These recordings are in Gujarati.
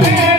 Yeah.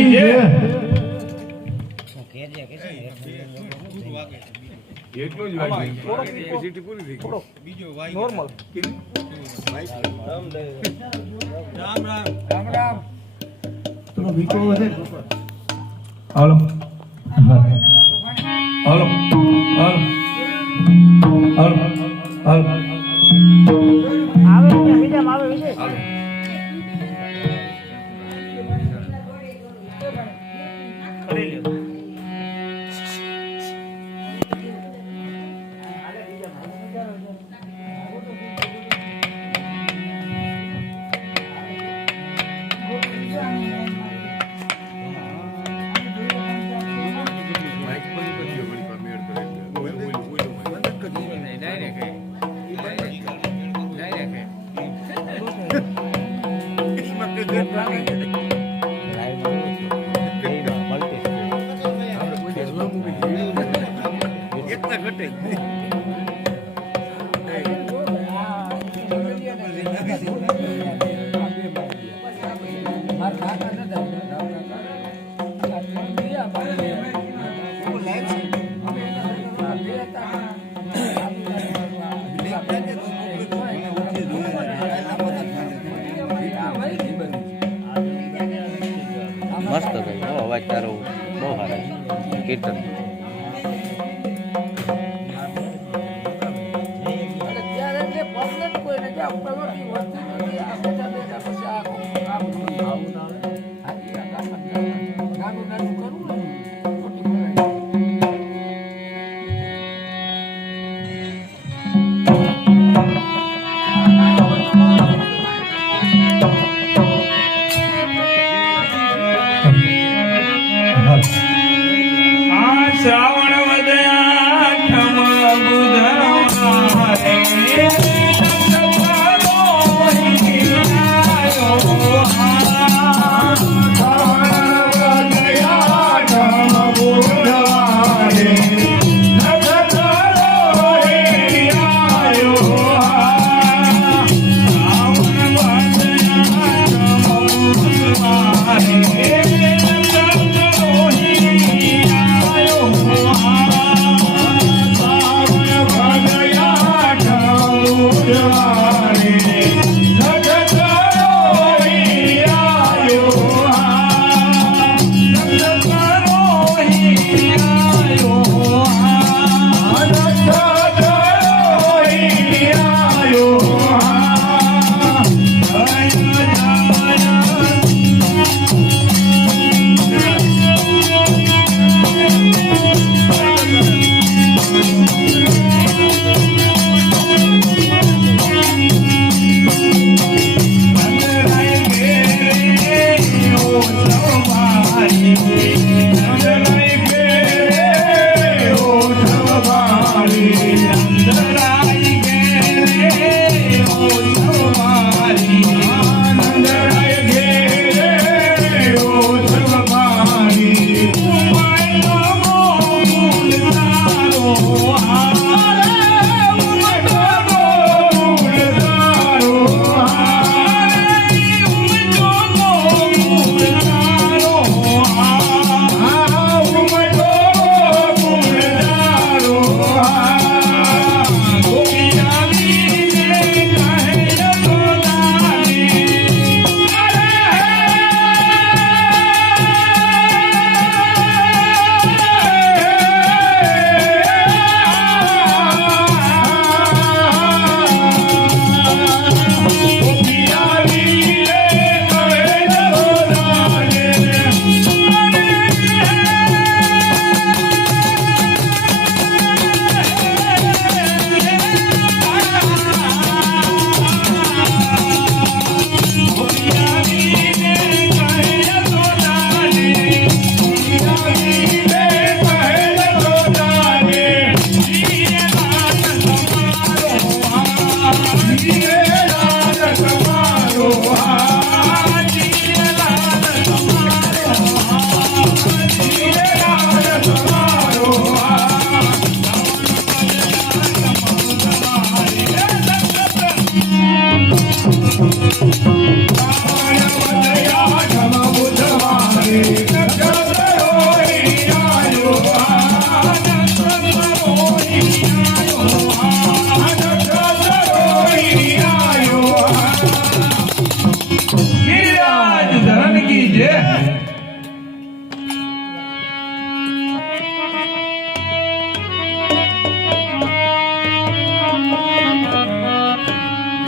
ધર્મની જય એટલો જ હાલો હાલો હાલો આવે છે બીજામાં આવે કરી એકતા ઘટે. મસ્ત થઈ અવાજ તારો બહુ સારા કીર્તન.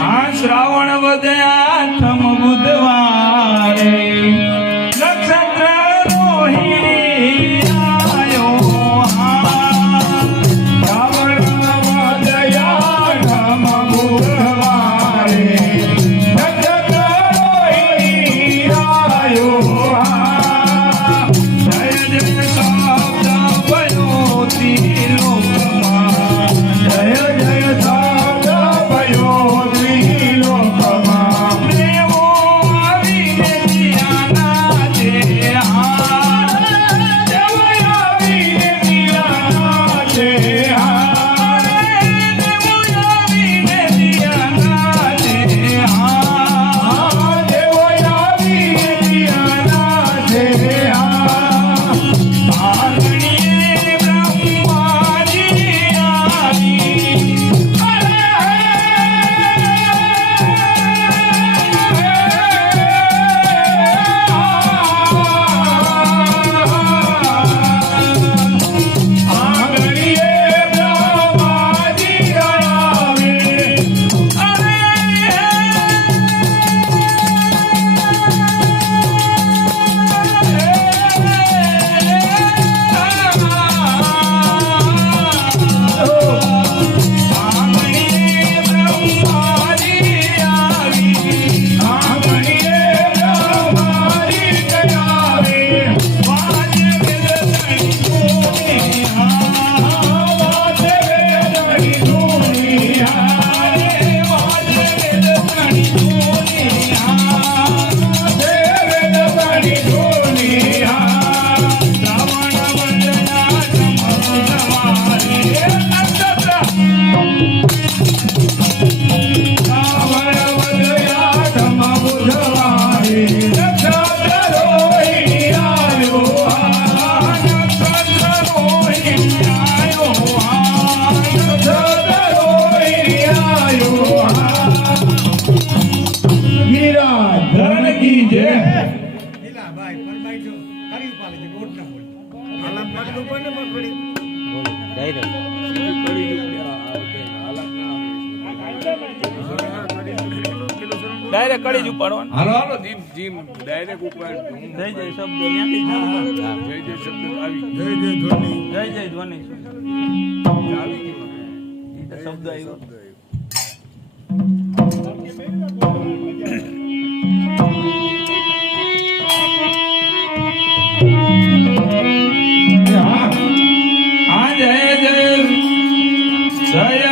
આ શ્રાવણ વધ્યા આઠમ બુધવારે. નક્ષત્ર રોહિણી આયો શ્રાવણ વધ્યા આઠમ કડી જ ઉપાડવાનું. હાલો હાલો જીમ જીમ. ડાયરેક્ટ ઉપાડ. જય જય જય જય શબ્દ. Thank you. Yeah.